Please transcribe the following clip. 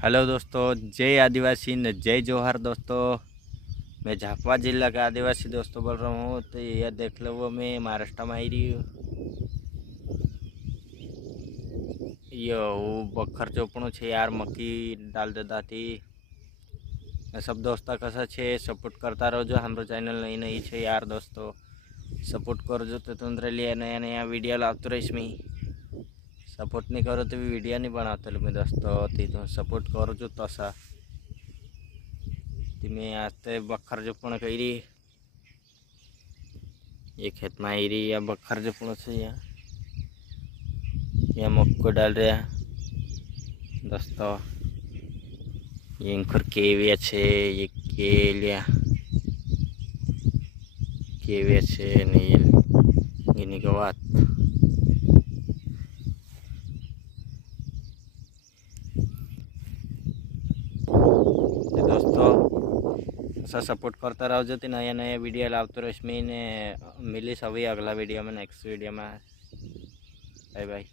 Hello दोस्तों, जय आदिवासी न जय जोहार दोस्तों। मैं झापवा जिला का आदिवासी दोस्तों बोल रहा हूँ। तो ये देख लो, वो मैं महाराष्ट्र में आई रही हूँ। ये वो बखर ચોપણું છે यार, मक्की डाल देता थी। सब दोस्ता कसा छे सपोर्ट करता रहो। हमारो चैनल नई नई है यार दोस्तों, सपोर्ट करजो तो तुंदरे लिए नया नया वीडियो लाते रहीश। मैं सपोर्ट नहीं करो तो भी वीडियो नहीं बनाते मैं दोस्तों। तो सपोर्ट करजो तसा। मैं आज बखर जोपण करी। ये खेत में आई रही या बखर जोपणो से या मक्को डाल रहा दोस्तों। ये इंखर केविया छे, ये केलिया केविया छे नील गिनी को बात। दोस्तों ऐसा सपोर्ट करता रहो जो नया नया वीडियो लाते रहो। मैं मिली सभी अगला वीडियो में, नेक्स्ट वीडियो में। Bye bye.